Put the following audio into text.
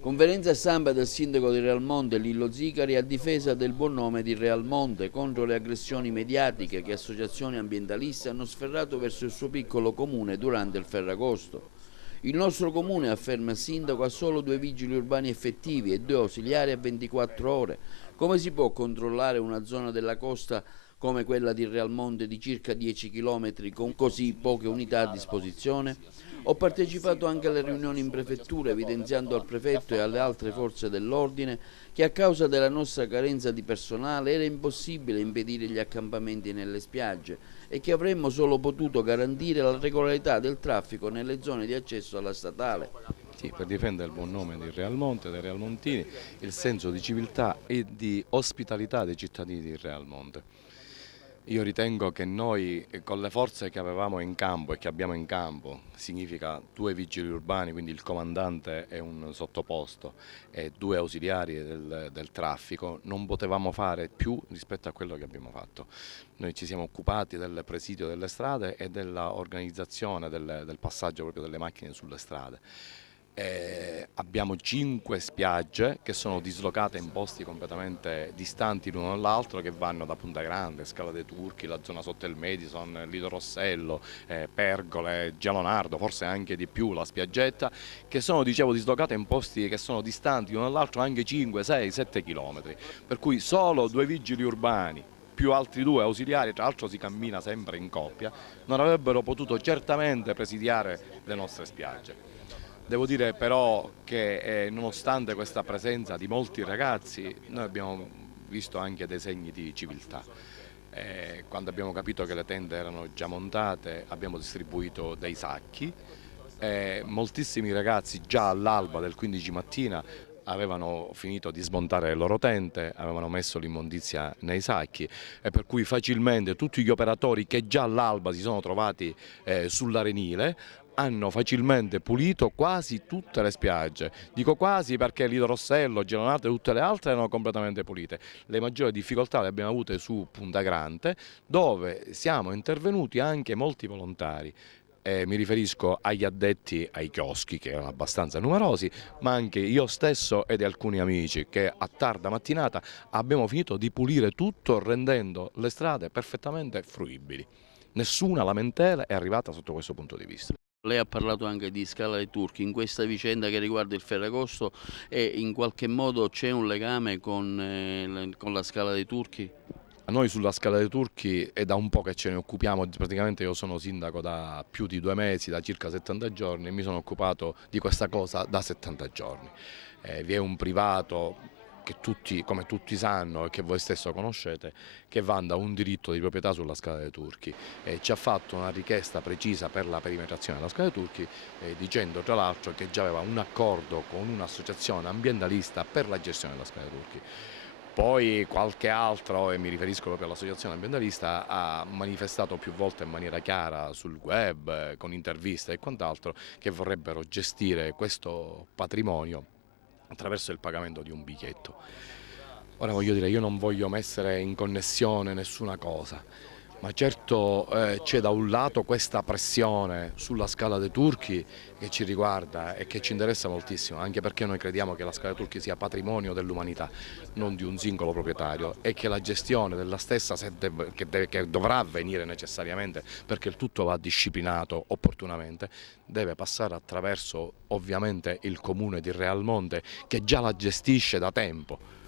Conferenza stampa del sindaco di Realmonte Lillo Zicari a difesa del buon nome di Realmonte contro le aggressioni mediatiche che associazioni ambientaliste hanno sferrato verso il suo piccolo comune durante il Ferragosto. Il nostro comune, afferma il sindaco, ha solo 2 vigili urbani effettivi e 2 ausiliari a 24 ore. Come si può controllare una zona della costa come quella di Realmonte di circa 10 km con così poche unità a disposizione? Ho partecipato anche alle riunioni in prefettura evidenziando al prefetto e alle altre forze dell'ordine che a causa della nostra carenza di personale era impossibile impedire gli accampamenti nelle spiagge e che avremmo solo potuto garantire la regolarità del traffico nelle zone di accesso alla statale. Sì, per difendere il buon nome di Realmonte, dei Realmontini, il senso di civiltà e di ospitalità dei cittadini di Realmonte. Io ritengo che noi con le forze che avevamo in campo e che abbiamo in campo, significa 2 vigili urbani, quindi il comandante e un sottoposto e 2 ausiliari del traffico, non potevamo fare più rispetto a quello che abbiamo fatto. Noi ci siamo occupati del presidio delle strade e dell'organizzazione del passaggio proprio delle macchine sulle strade. Abbiamo 5 spiagge che sono dislocate in posti completamente distanti l'uno dall'altro, che vanno da Punta Grande, Scala dei Turchi, la zona sotto il Madison, Lido Rossello, Pergole, Gialonardo, forse anche di più la spiaggetta, che sono, dicevo, dislocate in posti che sono distanti l'uno dall'altro anche 5, 6, 7 chilometri, per cui solo 2 vigili urbani più altri 2 ausiliari, tra l'altro si cammina sempre in coppia, non avrebbero potuto certamente presidiare le nostre spiagge. Devo dire però che nonostante questa presenza di molti ragazzi, noi abbiamo visto anche dei segni di civiltà. Quando abbiamo capito che le tende erano già montate, abbiamo distribuito dei sacchi. Moltissimi ragazzi già all'alba del 15 mattina avevano finito di smontare le loro tende, avevano messo l'immondizia nei sacchi e per cui facilmente tutti gli operatori che già all'alba si sono trovati sull'arenile hanno facilmente pulito quasi tutte le spiagge. Dico quasi perché Lido Rossello, Gelonate e tutte le altre erano completamente pulite. Le maggiori difficoltà le abbiamo avute su Punta Grande, dove siamo intervenuti anche molti volontari. Mi riferisco agli addetti ai chioschi, che erano abbastanza numerosi, ma anche io stesso ed alcuni amici che a tarda mattinata abbiamo finito di pulire tutto rendendo le strade perfettamente fruibili. Nessuna lamentela è arrivata sotto questo punto di vista. Lei ha parlato anche di Scala dei Turchi, in questa vicenda che riguarda il Ferragosto e in qualche modo c'è un legame con la Scala dei Turchi? Noi sulla Scala dei Turchi è da un po' che ce ne occupiamo, praticamente io sono sindaco da più di 2 mesi, da circa 70 giorni e mi sono occupato di questa cosa da 70 giorni. Vi è un privato che tutti, come tutti sanno e che voi stesso conoscete, che vanta un diritto di proprietà sulla Scala dei Turchi e ci ha fatto una richiesta precisa per la perimetrazione della Scala dei Turchi, dicendo tra l'altro che già aveva un accordo con un'associazione ambientalista per la gestione della Scala dei Turchi. Poi qualche altro, e mi riferisco proprio all'associazione ambientalista, ha manifestato più volte in maniera chiara sul web, con interviste e quant'altro, che vorrebbero gestire questo patrimonio attraverso il pagamento di un biglietto. Ora voglio dire, io non voglio mettere in connessione nessuna cosa, ma certo c'è da un lato questa pressione sulla Scala dei Turchi che ci riguarda e che ci interessa moltissimo, anche perché noi crediamo che la Scala dei Turchi sia patrimonio dell'umanità, non di un singolo proprietario, e che la gestione della stessa, che dovrà avvenire necessariamente perché il tutto va disciplinato opportunamente, deve passare attraverso ovviamente il comune di Realmonte che già la gestisce da tempo.